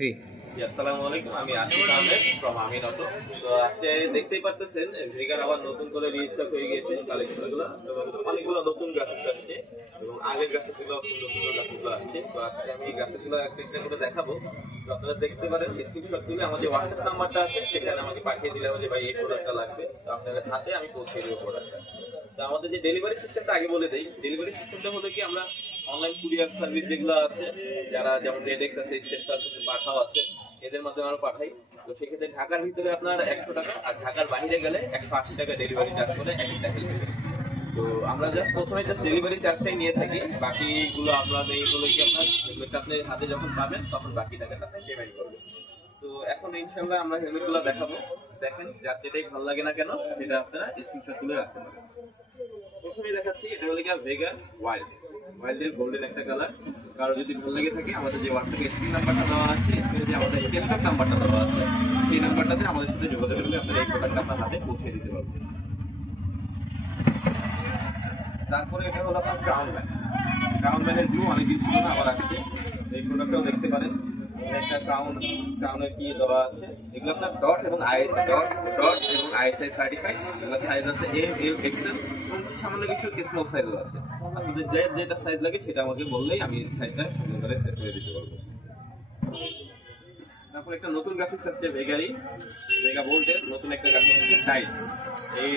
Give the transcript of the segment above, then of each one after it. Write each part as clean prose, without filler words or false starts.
আসসালামু আলাইকুম, আমি আশিক আহমেদ ফ্রম আমিন অটো। তো আজকে দেখতেই পারতেছেন ভেগার আবার নতুন করে রিস্টক হয়ে গিয়েছে কালেকশনগুলো, এবং অনেকগুলো নতুন গ্রাফিক্স আসছে এবং আগের গ্রাফিক্সগুলো সুন্দর সুন্দর গ্রাফিক্সগুলো আসছে। তো আজকে আমি গ্রাফিক্সগুলো একটা একটা করে দেখাবো। তো আপনারা দেখতে পারেন, স্ক্রিনশট তুলে আমার যে হোয়াটসঅ্যাপ নাম্বারটা আছে সেখানে আমাকে পাঠিয়ে দিলে যে ভাই এই প্রোডাক্টটা লাগবে, তো আপনাদের হাতে আমি পৌঁছে দেবো প্রোডাক্টটা। তো আমাদের যে ডেলিভারি সিস্টেমটা আগে বলে দেই। ডেলিভারি সিস্টেমটা হলো কি, আমরা অনলাইন কুরিয়ার সার্ভিস যেগুলো আছে, যারা যেমন রেডেক্স আছে, স্টেপস আছে, পাঠাও আছে, এদের মাধ্যমে আমরা পাঠাই। তো সেক্ষেত্রে ঢাকার ভিতরে আপনার 100 টাকা, আর ঢাকার বাইরে গেলে 180 টাকা ডেলিভারি চার্জ করে এক একটা হেল্পে। তো আমরা জাস্ট প্রথমে জাস্ট ডেলিভারি চার্জটাই নিয়ে থাকি, বাকিগুলো আপনাদের এইগুলো কি আপনার এগুলোটা আপনি হাতে যখন পাবেন তখন বাকি টাকাটা আপনি পেমেন্ট করবেন। তো এখন ইনশাল্লাহ আমরা হেলমেটগুলো দেখাবো। দেখেন, যার যেটাই ভালো লাগে না কেন সেটা আপনারা স্ক্রিনশট তুলে রাখতে পারেন। প্রথমেই দেখাচ্ছি, এটা হলো কি ভেগা ওয়াইল্ডের গোল্ডেন একটা কালার। কারো যদি ভালো লেগে থাকে, আমাদের যে হোয়াটসঅ্যাপে স্ক্রিন নাম্বারটা দেওয়া আছে, স্ক্রিনে যে আমাদের টেলিফোন নাম্বারটা দেওয়া আছে, সেই নাম্বারটাতে আমাদের সাথে যোগাযোগ করলে আপনারা এই প্রোডাক্টটা আপনার হাতে পৌঁছে দিতে পারবেন। তারপরে এটা হলো আপনার ক্রাউন ম্যানের ব্লু, অনেকদিন ছিল না, আবার আসছে। এই প্রোডাক্টটাও দেখতে পারেন। একটা ক্রাউনের কি দেওয়া আছে, এগুলো আপনার ডট এবং আইএসআই সার্টিফাইড। এগুলো সাইজ আছে এম, এল, এক্সেল এবং সামান্য কিছু স্মল সাইজও আছে। আপনাদের যেটা সাইজ লাগে সেটা আমাকে বললেই আমি সাইজটা সুন্দর করে সেট করে দিতে পারবো। তারপর একটা নতুন গ্রাফিক্স আসছে ভেগা বোল্টের নতুন একটা গ্রাফিক্স আছে ডাইস। এই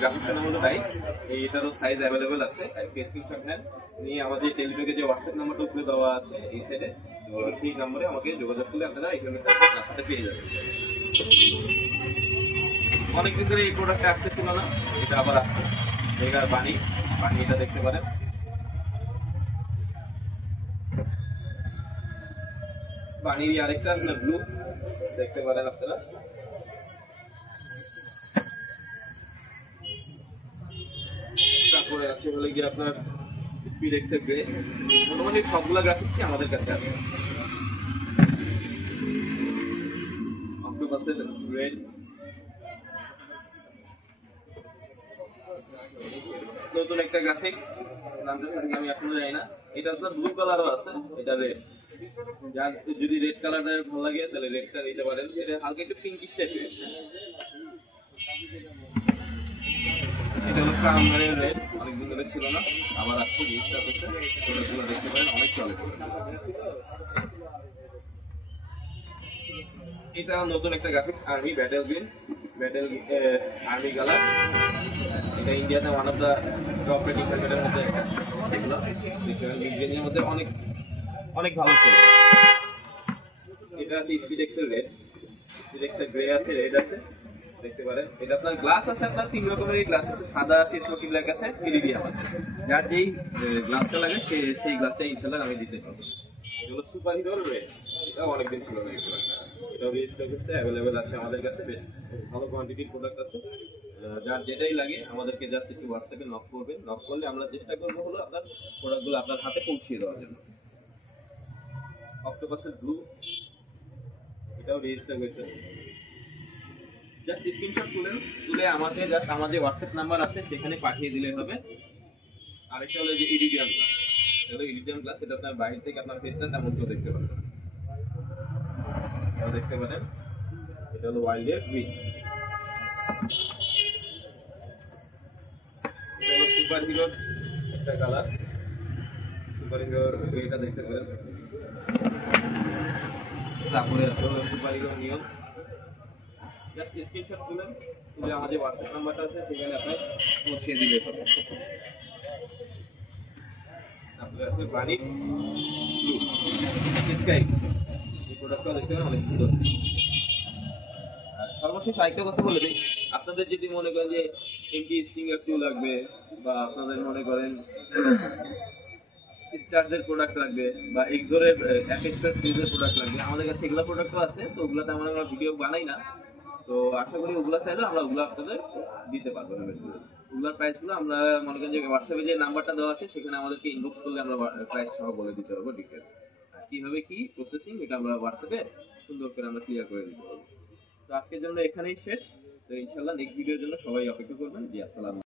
গ্রাফিক্সটার নাম হলো ডাইস। এইটারও সাইজ অ্যাভেলেবেল আছে। স্ক্রিনশট নেন, নিয়ে আমাদের টেলিটকে যে হোয়াটসঅ্যাপ নাম্বারটা উপরে দেওয়া আছে এই সাইডে, সেই নম্বরে আমাকে যোগাযোগ করলে আপনারা এই পেমেন্টটা আপনার সাথে পেয়ে যাবেন। অনেকদিন ধরে এই প্রোডাক্টটা আসতেছিল না, এটা আবার আসছে। ভেগার বানি এটা দেখতে পারেন। বানির আরেকটা আপনার ব্লু দেখতে পারেন আপনারা। তারপরে আছে হলে গিয়ে আপনার স্পিড এক্সের গ্রে। মোটামুটি সবগুলো গ্রাফিক্সই আমাদের কাছে আছে। অক্টোপাসের রেড, নতুন একটা গ্রাফিক্স, নামটা সঠিক আমি এখনো জানি না। এটা আপনার ব্লু কালারও আছে, এটা রেড। যার যদি রেড কালারটা ভালো লাগে তাহলে রেডটা নিতে পারেন। এটা হালকা একটু পিঙ্কিশ টাইপের। এটা হলো ক্রাউনের রেড, অনেকদিন ধরে ছিল না, আবার আসছে, রিস্টার্ট হচ্ছে। প্রোডাক্টগুলো দেখতে পারেন, অনেক চলে। এটা নতুন একটা graphics, army battle army colour. এটা ইন্ডিয়াতে one of the top rating সার্কিটের মধ্যে একটা। এগুলো মিড মধ্যে অনেক অনেক ভালো চলে। এটা আছে স্পিডেক্সের গ্রে আছে, রেড আছে, দেখতে পারেন। এটা আপনার গ্লাস আছে, আপনার 3 রকমের গ্লাস আছে, সাদা আছে, স্মোকি ব্ল্যাক আছে, ইরিডিয়াম আছে। যার যেই গ্লাসটা লাগে সেই গ্লাসটাই ইনশাআল্লাহ আমি দিতে পারবো। এগুলো সুপার হিরোর রেড, এটা অনেকদিন ছিল না। এটাও রিস্টক হচ্ছে, অ্যাভেলেবেল আছে আমাদের কাছে, বেশ ভালো কোয়ান্টিটির প্রোডাক্ট আছে। যার যেটাই লাগে আমাদেরকে জাস্ট একটু হোয়াটসঅ্যাপে নক করবেন। নক করলে আমরা চেষ্টা করবো হলো আপনার প্রোডাক্টগুলো আপনার হাতে পৌঁছিয়ে দেওয়ার জন্য। অক্টোপাসের ব্লু, এটাও রেজিস্টার হয়েছে। জাস্ট স্ক্রিনশট তুলে আমাকে জাস্ট আমাদের হোয়াটসঅ্যাপ নাম্বার আছে সেখানে পাঠিয়ে দিলে হবে। আরেকটা হলো যে ইরিডিয়াম গ্লাস, এটা আপনার বাইরে থেকে আপনার ফেসটা তেমন কেউ দেখতে পারেন। দেখতে পারেন, এটা হলো ওয়াইল্ডের গ্রিন। এটা হলো সুপার হিরোর একটা কালার, সুপার হিরোর গ্রেটা দেখতে পারেন। তারপরে আছে হলো সুপার হিরোর নিয়ম। জাস্ট স্ক্রিনশট তুলে আমাদের হোয়াটসঅ্যাপ নাম্বারটা আছে সেখানে আপনি পৌঁছিয়ে দিলে হবে। তারপরে আছে বানি ব্লু স্কাই, এই প্রোডাক্টটা দেখতে অনেক সুন্দর। সর্বশেষ আরেকটা কথা বলে দিই, আপনাদের যদি মনে করেন যে এমটি স্টিঙ্গার 2 লাগবে, বা আপনাদের মনে করেন স্টারজের প্রোডাক্ট লাগবে, বা এক্সোরের অ্যাপেক্সের সিরিজের প্রোডাক্ট লাগবে, আমাদের কাছে এগুলো প্রোডাক্টও আছে। তো ওগুলোতে আমরা ভিডিও বানাই না, তো আশা করি ওগুলো চাইলে আমরা ওগুলো আপনাদের দিতে পারবো। ওগুলোর প্রাইসগুলো আমরা মনে করেন যে হোয়াটসঅ্যাপে যে নাম্বারটা দেওয়া আছে সেখানে আমাদেরকে ইনবক্স করলে আমরা প্রাইস সহ বলে দিতে পারবো, ডিটেলস কীভাবে কি প্রসেসিং, এটা আমরা হোয়াটসঅ্যাপে সুন্দর করে আমরা ক্লিয়ার করে দিতে পারবো। তো আজকের জন্য এখানেই শেষ। তো ইনশাল্লাহ নেক্সট ভিডিওর জন্য সবাই অপেক্ষা করবেন। জি, আসসালাম।